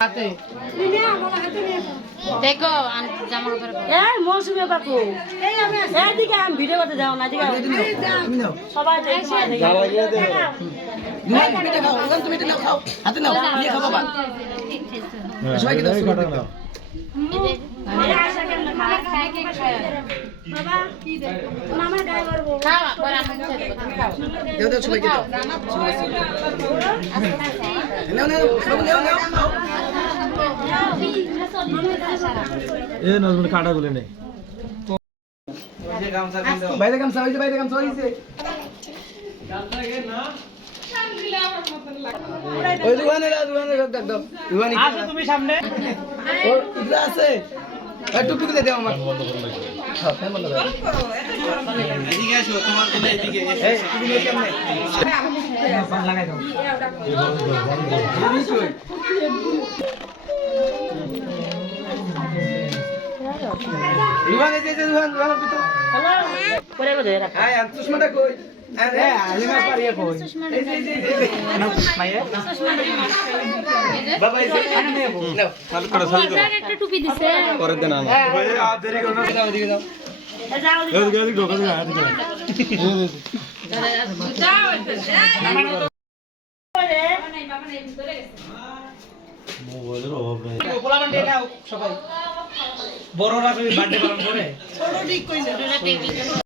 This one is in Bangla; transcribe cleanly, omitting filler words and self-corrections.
হাতে দেখো জামা কাপড় এই মৌসুমী বাপু এইদিকে আমি ভিডিও করতে যাও না এদিকে সবাই দেখো তুমি এটা নাও খাও হাতে নাও নিয়ে খাও বাবা সবাইকে দাও নাও বাবা কি দে মামা গায় করবো খাওয়া পরে আমি দাও দাও সবাইকে দাও নাও নাও নাও নাও খাও এ নজরুল কাটা গুলো নেই বাইরে গামছা হইছে ওই দোকানে ডাক দাও দোকানে আসো তুমি সামনে ও ইগলা আছে এই টুপি গুলো দাও আমার হ্যাঁ ফ্যান বন্ধ করো এদিকে আসো তোমার জন্য এদিকে এই টুপি নিয়ে কেমনে ফোন লাগাই দাও দোকানে যে দোকান ভিতর হ্যালো করে গো ধরে রাখ হ্যাঁ চশমাটা কই আরে আলিমা পারিয়া কই এই যে মাইয়া বাবা এই যে নাও চালু করো একটা টুপি দিছে পরে দেন না ভাই আ দেরি করো দাও দিকে দাও যাও এদিকে ঢোকা দিও হাতে মোবাইলের অভাব নাই পোলাপান দিয়ে নাও সবাই বড়রা বার্থডে পালন করে ছোট ঠিক কইছে